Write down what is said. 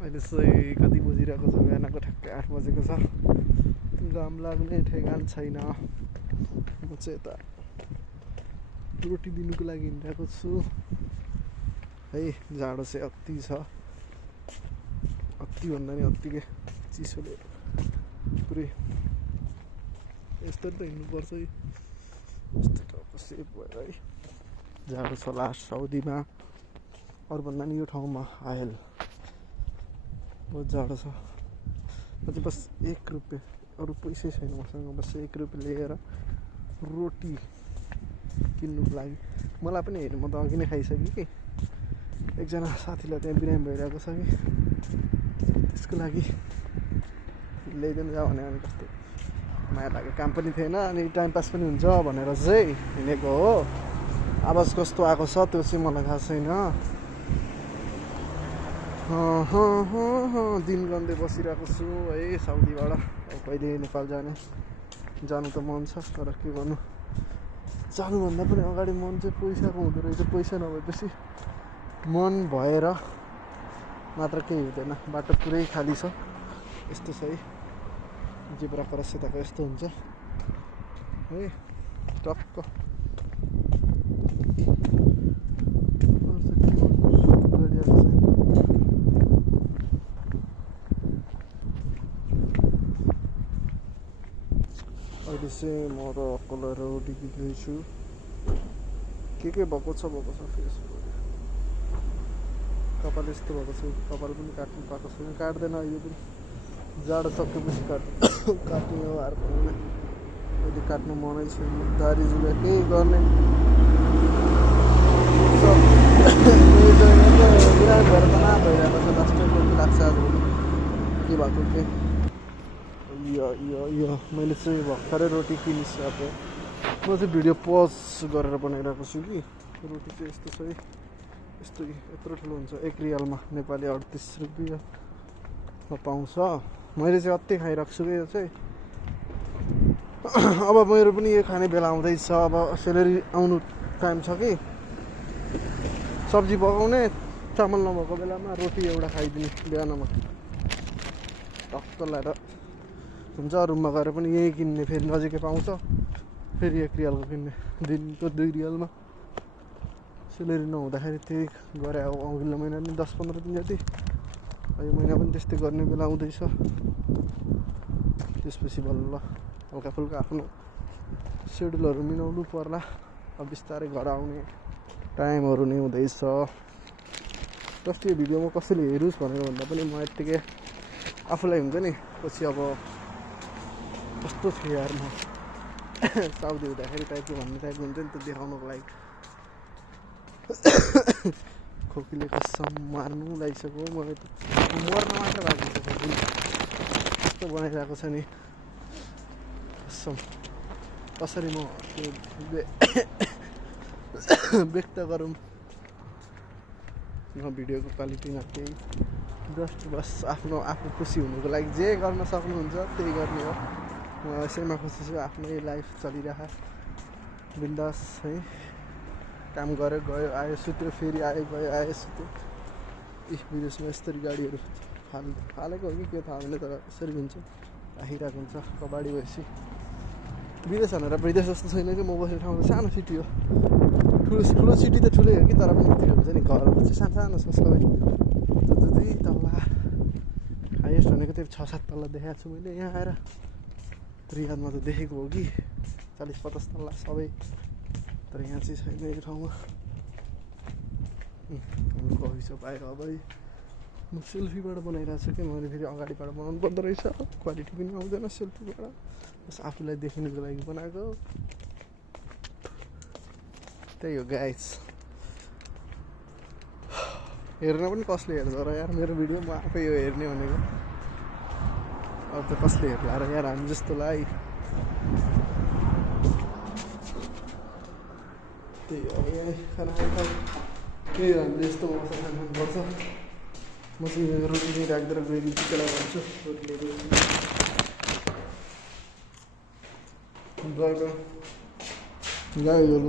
अहिले चाहिँ कति बजिरहेको छ? बिहानको ठ्याक्कै 8 बजेको छ। घाम लाग्ने ठेगान छैन। म चाहिँ यता रोटी दिनुको लागि हिँडिरहेको छु है। जाडो चाहिँ अति छ, अति भन्दा नि अत्तिकै चिसोले पुरै यस्तरी त हिँड्नुपर्छ है। यस्तो टाउको सेप भएर है। जाडो छ लास्ट साउदीमा, अरू भन्दा नि यो ठाउँमा आयल बहुत जाडो छ। अझै बस 1 रुपियाँ, अरू पैसै छैन मसँग। बस 1 रुपियाँ लिएर रोटी किन्नुको लागि। मलाई पनि हेर्नु, म त अघि नै खाइसकेँ कि। एकजना साथीलाई त्यहाँ बिरामी भइरहेको छ कि, त्यसको लागि ल्याइदिनु जा भने कस्तो माया लाग्यो। काम पनि थिएन अनि टाइम पास पनि हुन्छ भनेर चाहिँ हिँडेको हो। आवाज कस्तो आएको छ त्यो चाहिँ मलाई थाहा छैन। दिन गन्दै बसिरहेको छु है साउदीबाट। अब कहिले नेपाल जानु त मन छ, तर के गर्नु, जानुभन्दा पनि अगाडि मन चाहिँ पैसाको हुँदो रहेछ। पैसा नभएपछि मन भएर मात्र केही हुँदैन। बाटो पुरै खाली छ, यस्तो छ है। जेब्रा क्रसताको यस्तो हुन्छ है टक्क। अहिले चाहिँ म र अक्कल रोटी किन्दैछु। के भएको छ फेसबुक कपाल यस्तो भएको छ। कपाल पनि काट्नु पाएको छैन, काट्दैन यो पनि। जाडो सकेपछि काट्ने हो अर्को हुँदैन। अहिले काट्नु मनै छैन। दारी जुगा केही गर्ने बिरामी भएर त भइरहेको छ। लास्ट टाइम लाग्छ आज के भएको के। यो मैले चाहिँ भर्खरै रोटी किनिसकेँ। म चाहिँ भिडियो पज गरेर बनाइरहेको छु कि। रोटी चाहिँ यस्तो छ है, यस्तो यत्रो ठुलो हुन्छ। 1 रियालमा, नेपाली 38 रुपियाँमा पाउँछ। मैले चाहिँ अति खाइरहेको छु कि यो चाहिँ। अब मेरो पनि यो खाने बेला आउँदैछ। अब सेलेरी आउनु टाइम छ कि। सब्जी पकाउने, चामल नभएको बेलामा रोटी एउटा खाइदिने बिहानमा टक्क लाएर हुन्छ। रुममा गएर पनि यही किन्ने, फेरि नजिकै पाउँछ। फेरि 1 रियालको किन्ने, दिनको 2 रियालमा। सेलेरी नहुँदाखेरि त्यही गरे। अब अघिल्लो महिना पनि 10-15 दिन जति, यो महिना पनि त्यस्तै गर्ने बेला आउँदैछ। त्यसपछि बल्ल हल्का फुल्का आफ्नो सेड्युलहरू मिलाउनु पर्ला। अब बिस्तारै घर आउने टाइमहरू नै हुँदैछ। जस्तो यो भिडियो म कसैले हेरोस् भनेर भन्दा पनि म यत्तिकै आफूलाई हुन्छ नि, पछि अब कस्तो थियो यार म साउदी हुँदाखेरि टाइपको भन्ने टाइपको हुन्छ नि त देखाउनुको लागि। खोकीले कसम मार्नु लागिसक्यो। मलाई त मर्न मात्र बाँकी छ। खोकीले कस्तो बनाइरहेको छ नि कसम। कसरी म त्यो व्यक्त गरौँ न भिडियोको क्वालिटीमा केही। जस्ट बस आफू खुसी हुनुको लागि जे गर्न सक्नुहुन्छ त्यही गर्ने हो। म यसैमा खुसी छु। आफ्नै लाइफ चलिरह बिन्दास है। काम गऱ्यो गयो, आयो सुत्यो, फेरि आयो गयो, आयो सुत्यो। विदेशमा यस्तरी गाडीहरू हालेको हो कि के थाहा हुँदैन, तर यसरी हुन्छ, आइरहेको हुन्छ। कबाडी भएपछि विदेश भनेर विदेश जस्तो छैन कि। म बसेको ठाउँ त सानो सिटी हो। ठुलो सिटी त ठुलै हो कि, तर पनि त्यो हुन्छ नि घरहरू चाहिँ सानो छ सबै। 2 तल्ला, हाइएस्ट भनेको त्यो 6-7 तल्ला देखाएको छु मैले यहाँ आएर। रियादमा त देखेको हो कि 40-50 तल्ला सबै, तर यहाँ चाहिँ छैन यो ठाउँमा। हाम्रो कफी सप आयो। अब म सेल्फीबाट बनाइरहेको छु कि। मैले फेरि अगाडिबाट बनाउनु पर्दो रहेछ, क्वालिटी पनि आउँदैन सेल्फीबाट। बस आफूलाई देखिनुको लागि बनाएको त्यही हो गाइस। हेर्न पनि कसले हेर्छ र यार मेरो भिडियो? म आफै यो हेर्ने भनेको, अब त कसले हेर्ला र यार हामी जस्तोलाई। त्यही हो यहाँ खाना खाइ त्यही हो, हामीले यस्तो अवस्था खानुपर्छ। म चाहिँ रोटी नै राख्दै गएर चिकेला गर्छु। रोटी लिएर गयो